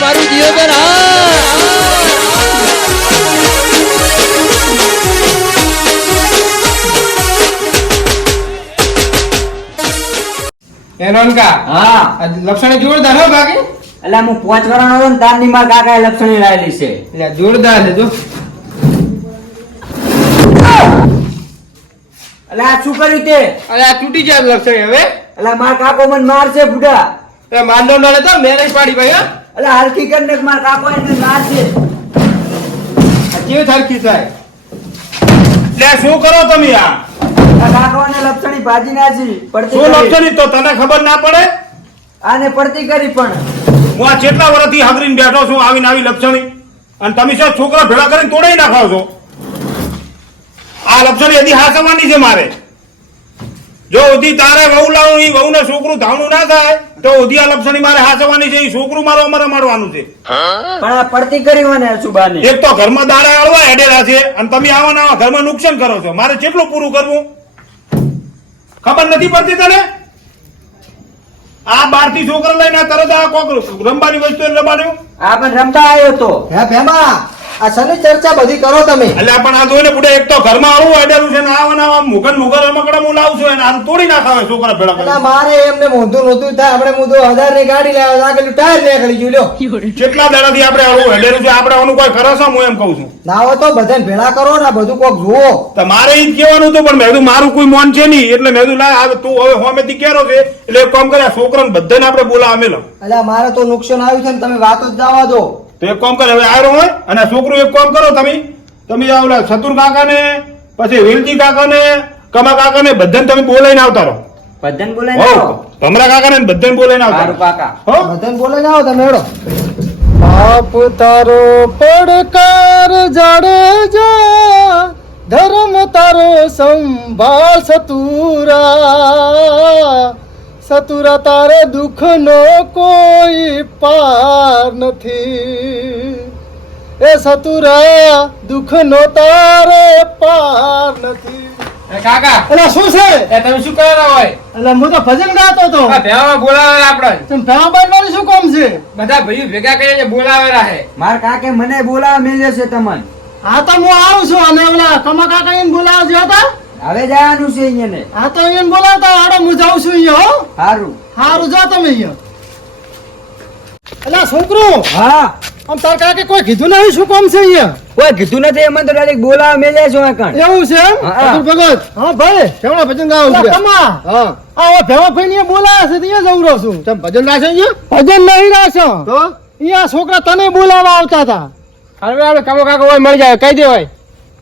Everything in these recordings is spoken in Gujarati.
મારું દિયોદર હા. એનોનકા હા. આ જોરદાર હો બાકી. એટલે હું પાંચ વર્ષનો હતો ને તારની માં કાકાએ લક્ષણી લાવેલી છે. એટલે જોરદાર છે જો. એટલે આ શું કર્યું તે? તૂટી જાય લક્ષણી હવે. એટલે માર કાકો મને મારશે બુઢા એ માંડો નડે તો મેરેજ પાડી ભાઈ હા. એટલે હલકી કરીને માર કાપો એને મારશે આ કેવી થરકી થાય? લે શું કરો તમે આ? કાકોને લપસણી ભાજી નાજી પડતી શું કરી. તો તને ખબર ના પડે? આને પડતી કરી પણ. હું આ કેટલા વર્ષથી હાગરીને બેઠો છું આવીને આવી લક્ષણી અને તમે શું છોકરા ભેળા કરીને તોડાઈ નાખો છો? આ લક્ષણી હજી હાસવાની છે મારે. જો ઉધી તારે વહુ લાવું એ વહુ ને છોકરું ધાવણું ના થાય તો ઉધી આ મારે હાચવાની છે એ છોકરું મારો અમારે મારવાનું છે. પણ આ પડતી કરી મને સુબાની એક તો ઘરમાં દાડા આળવા હેડેલા છે અને તમે આવા ને આવા ઘરમાં નુકસાન કરો છો. મારે કેટલું પૂરું કરવું? ખબર નથી પડતી તને? આ બારથી છોકરા લઈને તરત આ કોક રમવાની વસ્તુ રમાડ્યું. આ પણ રમતા આવ્યો તો. હે ભેમા આ શની ચર્ચા બધી કરો તમે. એટલે પણ આ જોઈને બુડે એક તો ઘરમાં આવું હેડેલું છે ને આવા ને આવા મુગન મુગન રમકડા હું લાવું છું અને આ તોડી નાખાવે છોકરા ભેળા એટલે મારે એમને મોંધું નહોતું થાય. આપણે હું તો હજારની ગાડી લાવ્યો આગળ ટાયર નીકળી ગયું લ્યો. કેટલા દાડાથી આપણે આવું હેડેલું છે આપણે આનું કોઈ કરે છે હું એમ કહું છું. ના હોય તો બધાને ભેળા કરો ને બધું કોક જુઓ. તો મારે ઈ જ કહેવાનું હતું પણ મેં કીધું મારું કોઈ મોન છે નહીં. એટલે મેં કીધું લાય હવે તું હવે હોમેથી કેરો છે. એટલે એક કામ કર્યા આ છોકરાને બધાને આપણે બોલાવા મેલો. એટલે મારે તો નુકસાન આવ્યું છે ને તમે વાતો જ જવા દો. તો એક કામ કરે હવે આવ્યો હોય અને છોકરું એક કામ કરો તમે. તમે આ ઓલા ચતુર કાકાને પછી વેલજી કાકાને કમા કાકાને બધાને તમે બોલાઈને આવતા રહો. ભજન બોલાય હો ભમરા કાકાને ને બધાને બોલાઈને આવતા. કાકા. હો? બધાને બોલે જાઓ તમે હેડો. બાપ તારો પડકાર જાડેજા ધર્મ તારો સંભાળ સતુરા. સતુરા તારે દુઃખ નો કોઈ પાર નથી. એ સતુરા દુઃખ નો તારે પાર નથી. એ કાકા એટલે શું છે? એ તમે શું કરેલા હોય? હું તો ભજન ગાતો હતો. આ ભેવામાં બોલાવેલા આપણે. તમે બાંધવાનું શું કામ છે? બધા ભાઈઓ ભેગા કરીને બોલાવે છે. માર કાકે મને બોલાવે છે તમને. હા તો હું આવું છું. અને ઓલા કમા કાકા એને બોલાવા હવે જવાનું છે અહીંયા હા તો એને બોલાવતા. હાડો હું જાઉં છું અહીંયા હો. સારું હારું જા તમે અહીંયા. અલા છોકરો હા. આમ તાર કાકે કોઈ કીધું નહીં શું કામ છે અહીંયા? કોઈ કીધું નથી એમાં તો ડાયરેક્ટ બોલાવા મેલે છો એકણ એવું છે એમ. અતુલ ભગત. હા ભાઈ. કેવડા ભજન ગાવ છે કમા. હા. આ ભેવા ભાઈ ને બોલાયા છે ત્યાં જવું રહો છું. તમ ભજન રાખે અહીંયા? ભજન નહીં રાશો તો? અહીંયા છોકરા તને બોલાવા આવતા હતા. હવે આપણે કમો કાકો હોય મળી જાય કહી દેવાય.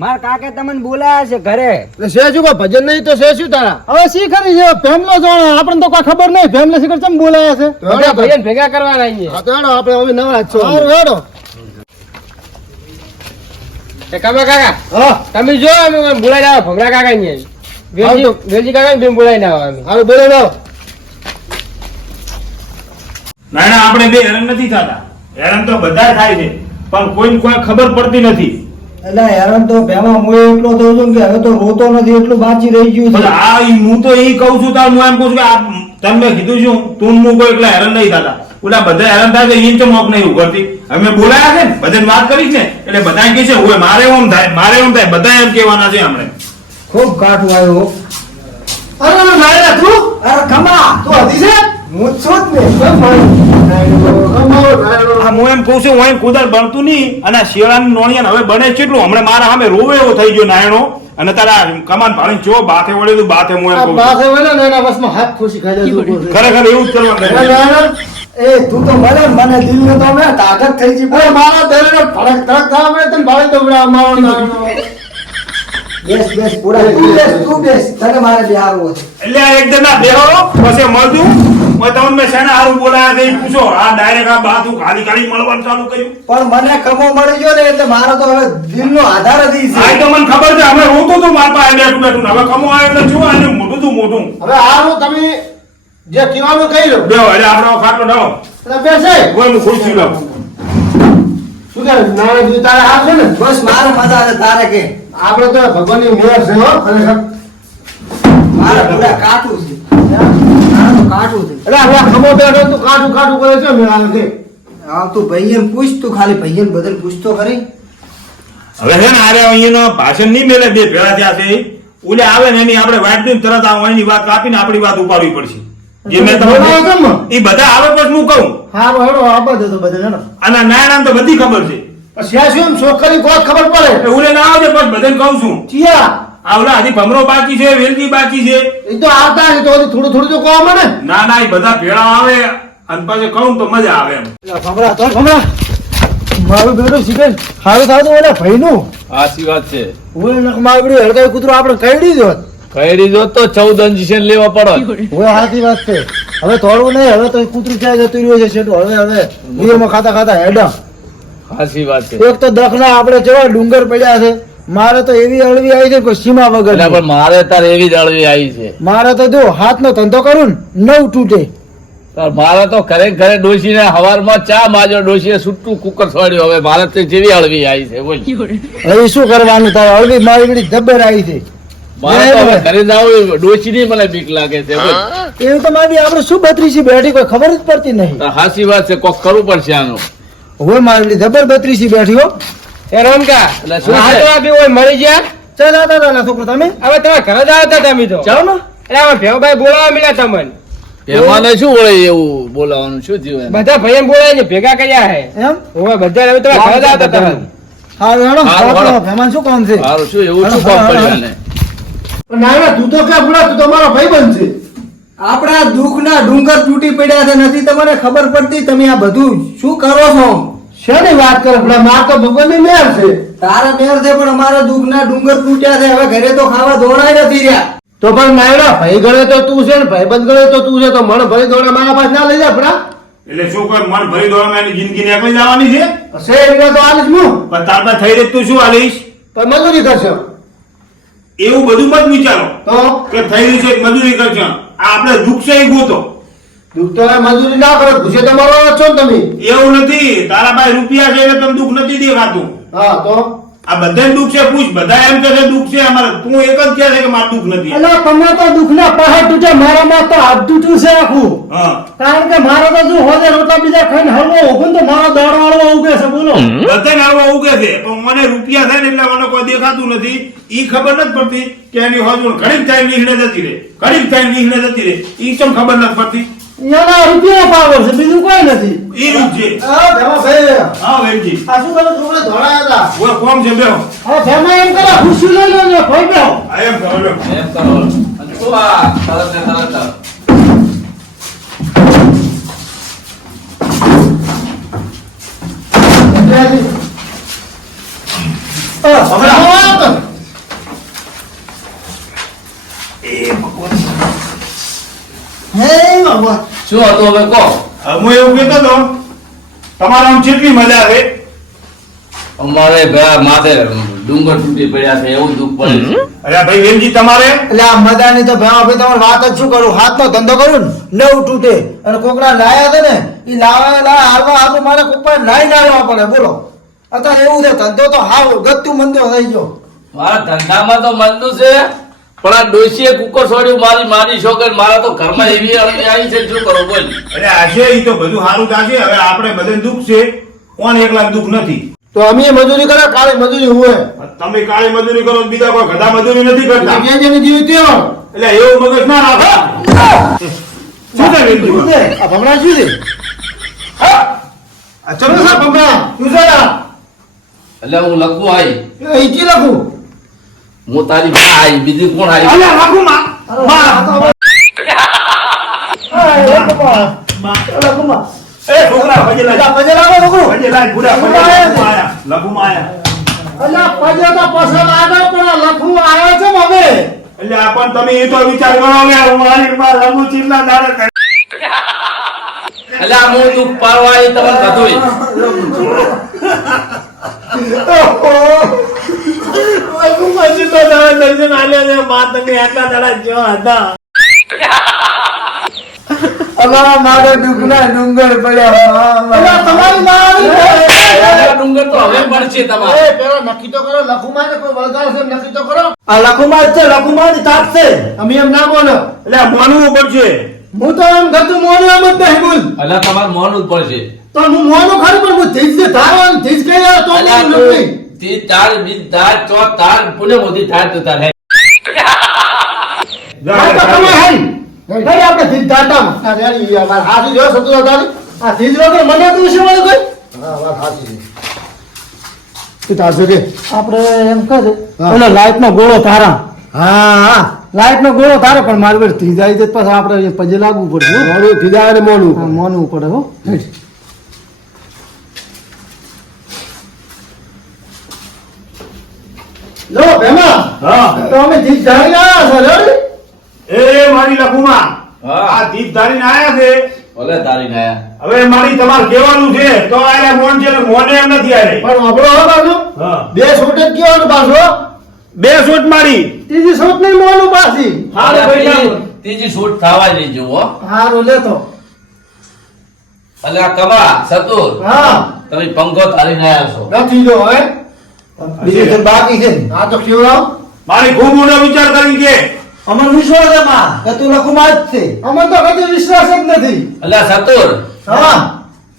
માર કાકે તમને બોલાયા છે ઘરે? એટલે છે શું ભજન નહીં તો છે શું તારા. હવે શી ખરી છે? ફેમલો જોણ. આપણને તો કોઈ ખબર નહીં. ફેમલે શીખર ચમ બોલાયા છે. બધા ભજન ભેગા કરવા અહીંયા હા તો હેડો આપણે હવે નવરા છો. હા હેડો. એ કમા કાકા હા. તમે જો અમે બોલાઈ આવો ભમરા કાકા ને વેલજી વેલજી કાકા ને બોલાઈને આવો અમે. હારું બોલો લો ના ના આપણે બે હેરાન નથી થતા. હેરાન તો બધા થાય છે. પણ કોઈને કોઈ ખબર પડતી નથી. એટલે હેરાન તો ભેમાં હું એટલો થયો છું કે હવે તો રોતો નથી એટલું બાંચી રહી ગયું છે. આ હું તો એ કહું છું તાર હું એમ કહું છું કે આ તમે કીધું છું તું હું કોઈ એટલા હેરાન નહીં થતા. ઓલા બધા હેરાન થાય તો મોક નહીં ઉભરતી અમે બોલાયા છે ને બધાને વાત કરી છે એટલે બધા કે છે ઓય મારે એમ થાય મારે એમ થાય બધા એમ કહેવાના છે હમણે. ખૂબ કાઠું આવ્યો અરે અરે તું? અરે ખમા તું હતી છે? હું છું જ ને. હું એમ કહું છું હું કુદર બનતું નહીં અને શિયાળાની નોણિયા હવે બને કેટલું હમણાં મારા સામે રોવે એવો થઈ ગયો નાયણો અને તારા કમાન પાણી ચો બાથે વળે તો બાથે હું એમ છું. વળે ને એના બસમાં હાથ ખુશી ખાઈ જાય ખરેખર એવું જ કરવાનું એ તું તો મળે મને દિલ ને તો મેં તાકાત થઈ ગઈ મારા દિલને ફરક ધડક થવા મળે તને ભાઈ આ મારો. બેસ બેસ પૂરા તું બેસ તું બેસ. તને મારે બિહારવું છે એટલે એકદમ ના બેહો પછી મળતું મેં તમને શેના હારું બોલાયા છે પૂછો આ ડાયરેક્ટ આ બાથું ખાલી ખાલી મળવાનું ચાલુ કર્યું. પણ મને કમો મળી ગયો ને એટલે મારો તો હવે દિલનો આધાર જ ઈ આ તો મને ખબર છે અમે રોતો તો માર પાસે બેઠું બેઠું. હવે કમો આવે એટલે શું આને મોટું તું મોટું. હવે આનું તમે જે કહેવાનું કહી લો. બે એટલે આપણો ખાટલો ડાળો એટલે બેસે. કોઈ હું ખુરશી લાવું શું કે દી તારે છે ને? બસ મારો મજા છે તારે કે? આપણે તો ભગવાનની મેર છે હો ખરેખર. મારા કાઠું છે. કાઠું છે. એટલે આપણે ખમો બેઠો તું કાઠું કાઠું કરે છે મેળા હા તું ભાઈ પૂછ તું ખાલી ભાઈને બદલ પૂછતો ખરી. હવે છે ને આરે અહીંયાનો ભાષણ નહીં મેલે બે ભેળા થયા છે. ઓલે આવે ને એની આપણે વાટ દઈને તરત આ અહીંની વાત કાપીને આપણી વાત ઉપાડવી પડશે. જે મેં તમને એ બધા આવે પછી હું કહું. હા હેડો આબા દે તો બધા અને નાયણાને તો બધી ખબર છે. પછી શું છોકરી કોત ખબર પડે. એવું ઓલે ના આવે પણ બધાને કહું છું. ચિયા. આવલા હજી ભમરો બાકી છે વેલજી બાકી છે. એ તો આવતા છે તો હજી થોડું થોડું તો કહો મને. ના ના એ બધા ભેળા આવે. અને પછી કહું તો મજા આવે એમ. ભમરા તો ભમરા. મારું બેટું શીખે થાય થતું ઓલા ભાઈનું. સાચી વાત છે. હું નખ મારું બેટું હડકાઈ કૂતરું આપણે કઈડી દો કઈડી જો તો ચૌદ ઇન્જેક્શન લેવા પડે હવે હાથી વાત છે. હવે થોડું નહીં હવે તો કૂતરું ક્યાં જતું રહ્યું છે હવે હવે. નિયમો ખાતા ખાતા હેડા સાચી વાત છે. એક તો દખના આપણે કેવા ડુંગર પડ્યા છે. મારે તો એવી અળવી આવી છે કોઈ સીમા વગર પણ મારે તારે એવી દળવી આવી છે. મારે તો જો હાથનો ધંધો કરું ને નવ તૂટે. મારે તો ઘરે ઘરે ડોશીને હવારમાં ચા માજો ડોસી સુટ્ટું કુકર છોડ્યું. હવે મારે તો જેવી અળવી આવી છે બોલ. હવે શું કરવાનું તારે? અળવી મારી બધી જબ્બર આવી છે. મારે હવે ઘરે જાવ મને બીક લાગે છે બોલ. એવું તો મારી આપણે શું બત્રીસી બેઠી કોઈ ખબર જ પડતી નહીં. હાસી વાત છે કોક કરવું પડશે આનું. હવે મારી જબર બત્રીસી બેઠી હો. એ બી ઓય મળી ગયા? ચાલ આવતા હતા ના છોકરો તમે? હવે તમે ઘરે જ આવતા તમે તો. જાઓ ને. એટલે આમાં ભેવભાઈ બોલાવા મળ્યા તમને. એમાં શું વળે એવું બોલાવાનું શું થયું એને? બધા ભાઈ બોલાવીને ભેગા કર્યા હે. એમ? હવે બધા હવે તમે ઘરે જ આવતા તમે. હેડો શું કામ છે? શું એવું શું કામ પડ્યું ના ના તું તો ક્યાં તું તો મારો ભાઈબંધ છે. આપણા દુઃખના ડુંગર તૂટી પડ્યા છે નથી તમને ખબર પડતી તમે આ બધું શું કરો છો? શેની વાત કરે? ભલા માર તો ભગવાનની મેર છે. તારા મેર છે પણ અમારા દુઃખના ડુંગર તૂટ્યા છે હવે ઘરે તો ખાવા દોડાય નથી રહ્યા. તો પણ નાયડા ભાઈ ગણે તો તું છે ને ભાઈબંધ ગણે તો તું છે તો મન ભરી દોડા મારા પાસે ના લઈ જા આપણા એટલે શું કોઈ મન ભરી દોડા એની જિંદગી નીકળી જવાની છે? છે એટલે તો આલીશ હું. પણ તારતા થઈ રહી તું શું આલીશ? પણ મજૂરી કરશો. એવું બધું મત વિચારો તો? કે થઈ રહી છે મજૂરી કરશે. આ આપણે દુઃખ છે એ ગોતો દુઃખ તો મજૂરી ના કરો ઘુસે તમારો છો તમે. એવું નથી. તારા પાસે રૂપિયા છે એટલે તમે દુઃખ નથી દેખાતું. હા તો? આ બધાને દુઃખ છે પૂછ. બધા એમ કહે છે દુઃખ છે અમારે. તું એક જ કહે છે કે મારું દુઃખ નથી. એટલે તમને તો દુઃખના પહાડ તૂટે મારામાં તો હાથ તૂટ્યું છે આખું. કારણ કે મારો તો શું હોદે રોટલા બીજા ખાઈને હલવો ઉભું તો મારો દાળ વાળો ઉગે છે બોલો. બધાને આવા ઉગે છે. પણ મને રૂપિયા થાય ને એટલે મને કોઈ દેખાતું નથી. ઈ ખબર નથી પડતી કે એની હોજુ ઘડીક થાય નીકળે જતી રે ઘડીક થાય નીકળે જતી રે ઈ ચમ ખબર નથી પડતી? એના રૂપિયા પાવર છે બીજું કોઈ નથી. ઈ રૂપજી છે હા ભેમા ભાઈ. હા વેમજી. આ શું કરો છોકરા ધોળાયા હતા? ઓય કોમ છે બેહો. હા ભેમા એમ કરા ખુશી લઈ લો ને ભાઈ બેહો. આ એમ કરો લ્યો. એમ કરો. અને તો આ તરત ને તરત જ. હા, ભેમા. હે ભગવાન શું હતું હવે કહો. હું એવું કહેતો હતો તમારા આમ કેટલી મજા આવે. અમારે ભા- માથે ડુંગર તૂટી પડ્યા છે એવું દુઃખ પડે અરે ભાઈ વેલજી તમારે? એટલે આ મદાની તો ભેમા ભાઈ તમારે વાત જ શું કરું? હાથનો ધંધો કરું ને નવ તૂટે. અને કોકડા લાયા હતા ને એ લાવા લાવા હારવા હારું મારે કોક નાઈ લાઈ લાવવા પડે બોલો. અત્યારે એવું છે ધંધો તો હાવ ગતું મંદો થઈ ગયો. મારા ધંધામાં તો મંદું છે. પણ આ ડોશીએ કુકર છોડ્યું મારી મારી છોકરી મારા તો ઘરમાં એવી આવી છે શું કરો બોલ. અરે આજે ઈ તો બધું સારું થશે હવે આપણે બધે દુઃખ છે. કોણ એકલા દુઃખ નથી? તો અમે મજૂરી કરે કાળી મજૂરી હોય તમે કાળી મજૂરી કરો બીજા કોઈ ઘડા મજૂરી નથી કરતા. જે જેને જીવી ત્યો એટલે એવું મગજ ના રાખો. શું છે છે? આ ભમરા શું છે? હા? આ ચલો સાહેબ ભમરા. શું છે આ? એટલે હું લખું આઈ. એ ઈચી લખું? હું તારી ભાઈ આઈ બીજી કોણ આવી અલ્યા રાખું માં માં. એ છોકરા ભૂરા. લઘુમાં આયા. પજે તો પસંદ આગળ પણ લખું આવ્યો છે ને હવે એટલે પણ તમે એ તો વિચાર કરો કે હું મારી માં લઘુ ચિલ્લા દાડે કરે. એટલે આ હું પાડવા આવી તમને બધુંય. લખું પછી તો તારા દર્શન આલ્યા છે માં તમે આટલા દાડા જો હતા અમારા મારે દુઃખના ડુંગર પડ્યા તમારી ડુંગર તો હવે પડશે તમારે. નક્કી તો કરો લખુમાં કોઈ વળગાડ છે નક્કી તો કરો. આ લખુમાં જ છે લખુમાં જ તાપ છે. અમે એમ ના બોલો. એટલે માનવું પડશે હું તો એમ કરતું મોનું એમ જ નહીં બોલ એટલે તમારે મોનવું પડશે તો હું મોનું ખરું પણ હું ધીજ ધારો અને ધીજ કહી આવ્યો તો મોનું તું તી તાર બીજ તાર ચો તાર પુને મોદી તાર તો તાર હે તો તમે હે ભાઈ આપણે ધીજ ધારતામાં. આ રેડી, આ વાત હાચી જો, સતુ તારી. આ ધીજ વગર મને તું શું વળે કોઈ? તું તાજો કે. આપણે એમ કહે હા. ઓલો લાઈટ નો ગોળો તારા હા, હા. લાઈટ નો ગોળો તારો પણ મારી પાસે થીજાઈ જાય પછી આપણે પજે લાગવું પડશે મોડું થીજાય ધીજા અને મોનું. પડે હો. લો, ભેમા. હા. તો અમે જીત ધારીને આવ્યા છે એ મારી લખુમા. આ જીત ધારીને આયા છે. ભલે ધારીને આવ્યા. હવે મારી તમારે કહેવાનું છે તો આ મોન છે ને મોને એમ નથી આવી પણ આપણો હા બે છોટે જ કહેવાનું પાછો. બે શોટ મારી. ત્રીજી શોટ નહીં મોનું પાછી. હારે ભાઈ ત્રીજી- શોટ થવા નહીં જુઓ હારું લેતો. આ કમા સતુર. હા. તમે પંખો તારી ના આવશો નથી જો હવે. બીજી તો બાકી છે. આ તો કેવડાવ. મારી ખૂબ ઊંડો વિચાર કરી કે. અમને વિશ્વાસ છે માં કે તું લખુમાં જ છે. અમને તો કદી વિશ્વાસ જ નથી. અલ્યા સતુર. હા.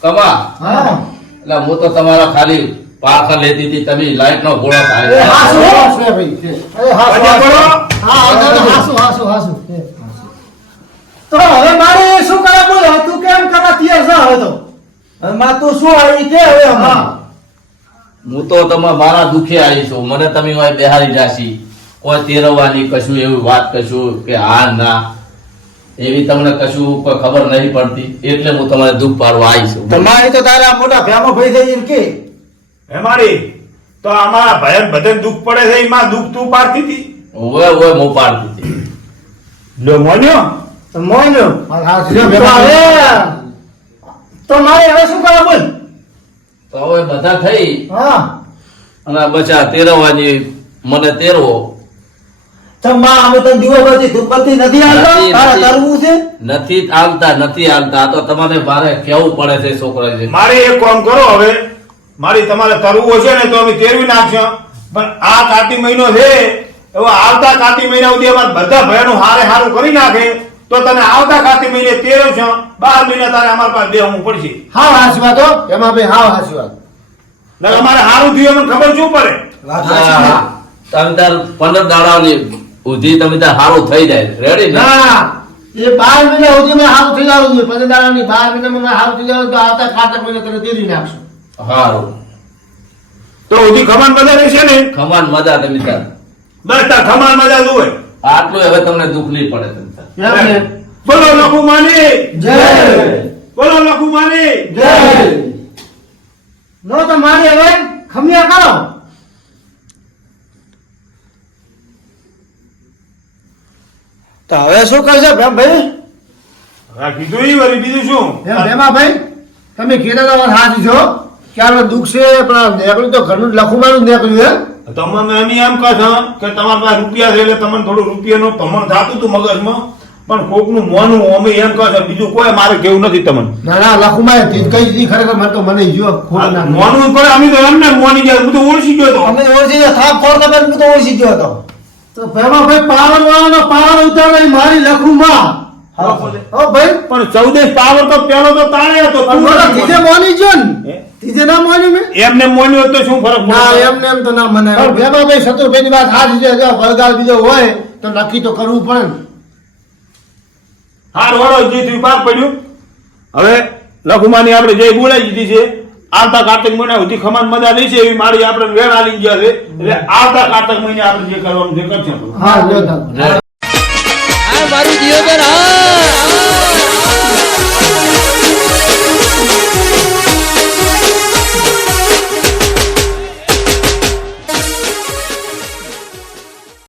કમા. હા. એટલે હું તો તમારા ખાલી પાખા લેતી હતી તમે લાઈટ નો ગોળો થાય હાસુ હાસુ. ભાઈ. હાસુ પછી હાસુ. બોલો. હા હા, તો હાસુ હાસુ હાસુ. તો હવે મારે શું કરે બોલ? તું કેમ કરવા તૈયાર છે હવે તો? હવે માં તું શું આવી કે હવે હા. હું તો તમે મારા દુખે આવી છું. મને તમે હોય બેહારી જાશી કોઈ તેરવાની કશું એવી વાત કશું કે હા ના. એવી તમને કશું કોઈ ખબર નહીં પડતી. એટલે હું તમારે દુઃખ પાડવા આવી છું. તમારે તો તારા મોટા ભ્યામો ભાઈ થઈ જઈને કે? હે મારી તો અમારા ભયન બધે દુઃખ પડે છે એમાં દુઃખ તું પાડતી હતી? ઓવે ઓવે મો પાડતી હતી. લો મોન્યો. તો મોન્યો. હા તો હવે તો મારે હવે શું કરવા બોલ? તો હવે બધા થઈ. હા. અને બચા તેરવાની મને તેરવો. તો અમે તને દીવો બધી તું નથી આવતો તારે કરવું છે? નથી આવતા નથી આવતા તો તમારે મારે કેવું પડે છે છોકરા મારે એક કામ કરો હવે. મારી તમારે તરવું હશે ને તો અમે તેરવી નાખશો. પણ આ કાર્તિક મહિનો છે એવો આવતા કાર્તિક મહિના સુધી અમારે બધા ભયનું હારે હારું કરી નાખે તો તને આવતા કાર્તિક મહિને તેરવશો બાર મહિના તારે અમારા પાસે બેહવું પડશે. હા હાસી વાત એમાં ભાઈ હા હાસી વાત. અમારે હારું થયું અમને ખબર શું પડે? તમે તાર પંદર દાડાની ઉધી તમે તાર સારું થઈ જાય. રેડી ના? એ બાર મહિના સુધી મેં હારું થઈ જવું જોઈએ પંદર દાડાની બાર મહિનામાં મેં હારું થઈ જવું તો આવતા કારતક મહિને તને તેરી નાખશું. સારું તો ઉધી ખમાન બધા છે ને? ખમાન મજા તમે તાર બસ તાર ખમાન મજા જુએ આટલું હવે તમને દુઃખ નહીં પડે તમે તાર. એમ ને? બોલો લખુ માને. જય. બોલો લખુ માને. જય. નો તો મારી હવે ખમિયા કરો. તો હવે શું કરશે ભેમ ભાઈ? હા કીધું એ વળી બીજું શું? ભેમા ભાઈ તમે કીધા તો હાથ સાચી છો કે આપણે દુઃખ છે? પણ નેકળ્યું તો ઘરનું લખુમાનું નેકળ્યું હે? તમને એમ એમ કહે છે કે તમારા પાસે રૂપિયા છે એટલે તમને થોડું રૂપિયાનું ભમણ થતું હતું મગજમાં. પણ કોકનું મોનું અમે એમ કહે છે બીજું કોઈ મારે કેવું નથી તમને. ના ના લખુમાએ તીજ કઈ દીધી ખરેખર? મને તો મને જો મોનું કરે અમે તો એમને મોની ગયા. હું તો ઓળખી ગયો હતો અમે ઓળખી ગયા. થાપ ફોડતા તમે હું તો ઓળખી ગયો હતો. તો ભેમાભાઈ પાવર વાળાનો પાવર ઉતારે મારી લખુમાં. હા. ઓ ભાઈ. પણ ચૌદેશ પાવર તો પેલો તો તારે હતો. ત્રીજે મોની જો ને હે? ત્રીજે ના મોની મેં? એમને મોન્યું તો શું ફરક ના એમને એમ તો ના મને પણ ભેમાભાઈ શત્રુભાઈ ની વાત સાચી છે જો વળગાડ બીજો હોય તો નક્કી તો કરવું પડે હાર વળો જે પાર પડ્યું. હવે લઘુમાની આપણે જે બોલાવી દીધી છે. આવતા કાર્તિક મહિના સુધી ખમાન મજા નહીં છે એવી મારી આપણે વેળ આવી ગયા છે. એટલે આવતા કાર્તિક મહિને આપણે જે કરવાનું છે કરશું. હા મારું જીવન